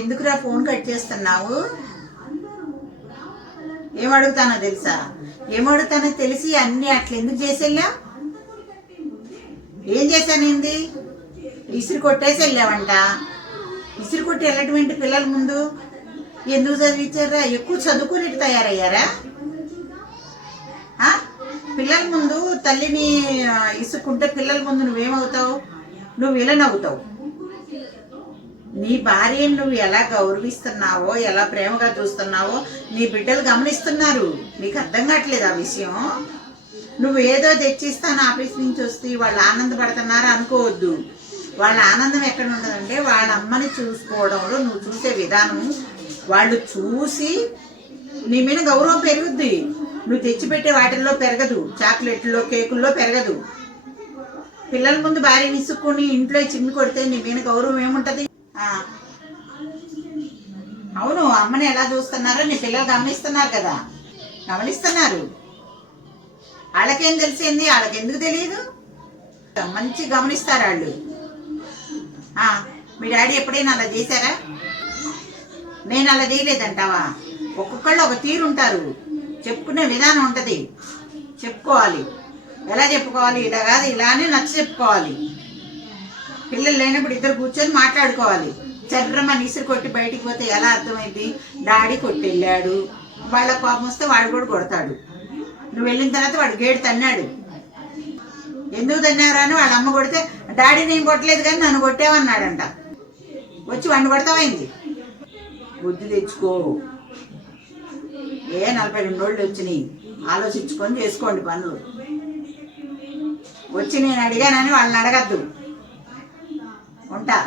ఎందుకురా phone cut చేస్తున్నావు? ఏమడుగుతానో తెలుసా? ఏమడుగుతానో తెలిసి అన్ని అట్లా ఎందుకు చేసేళ్ళా? ఏం చేశానేంది? ఇసురు కొట్టేసి వెళ్ళావంట. ఇసురు కొట్టి వెళ్ళటువంటి పిల్లల ముందు ఎందుకు చదివించారా? ఎక్కువ చదువుకునేట్టు తయారయ్యారా? పిల్లల ముందు తల్లిని ఇసుక్కుంటే పిల్లల ముందు నువ్వేమవుతావు? నువ్వు విలనవుతావు. నీ భార్యను నువ్వు ఎలా గౌరవిస్తున్నావో, ఎలా ప్రేమగా చూస్తున్నావో నీ బిడ్డలు గమనిస్తున్నారు. నీకు అర్థం కావట్లేదు ఆ విషయం. నువ్వు ఏదో తెచ్చిస్తాను ఆఫీస్ నుంచి వస్తే వాళ్ళు ఆనందపడుతున్నారు అనుకోవద్దు. వాళ్ళ ఆనందం ఎక్కడ ఉంటుందంటే వాళ్ళ అమ్మని చూసుకోవడంలో నువ్వు చూసే విధానం. వాళ్ళు చూసి నీ మీద గౌరవం పెరుగుద్ది. నువ్వు తెచ్చిపెట్టే వాటిల్లో పెరగదు, చాక్లెట్లో కేకుల్లో పెరగదు. పిల్లల ముందు భార్యని ఇసుక్కుని ఇంట్లో చిమ్మి కొడితే నీ మీద గౌరవం ఏముంటుంది? అవును, అమ్మని ఎలా చూస్తున్నారో నీ పిల్లలు గమనిస్తున్నారు కదా, గమనిస్తున్నారు. వాళ్ళకేం తెలిసింది? వాళ్ళకి ఎందుకు తెలియదు? మంచి గమనిస్తారు వాళ్ళు. మీ డాడీ ఎప్పుడైనా అలా చేశారా? నేను అలా చేయలేదంటావా? ఒక్కొక్కళ్ళు ఒక తీరు ఉంటారు, చెప్పుకునే విధానం ఉంటుంది. చెప్పుకోవాలి. ఎలా చెప్పుకోవాలి? ఇలా కాదు, ఇలానే నచ్చ చెప్పుకోవాలి. పిల్లలు లేనప్పుడు ఇద్దరు కూర్చొని మాట్లాడుకోవాలి. చర్రమని ఇసురు కొట్టి బయటికి పోతే ఎలా అర్థమైంది? డాడీ కొట్టెళ్ళాడు, వాళ్ళ కోపం వస్తే వాడు కూడా కొడతాడు. నువ్వు వెళ్ళిన తర్వాత వాడు గేటు తన్నాడు. ఎందుకు తన్నారా అని వాళ్ళ అమ్మ కొడితే డాడీ నేను కొట్టలేదు కానీ నన్ను కొట్టావన్నాడంట. వచ్చి వాడిని కొడతామైంది. బుద్ధి తెచ్చుకో. 42 రోజులు వచ్చినాయి, ఆలోచించుకొని చేసుకోండి పనులు. వచ్చి నేను అడిగానని వాళ్ళని అడగద్దు. ఉంటా.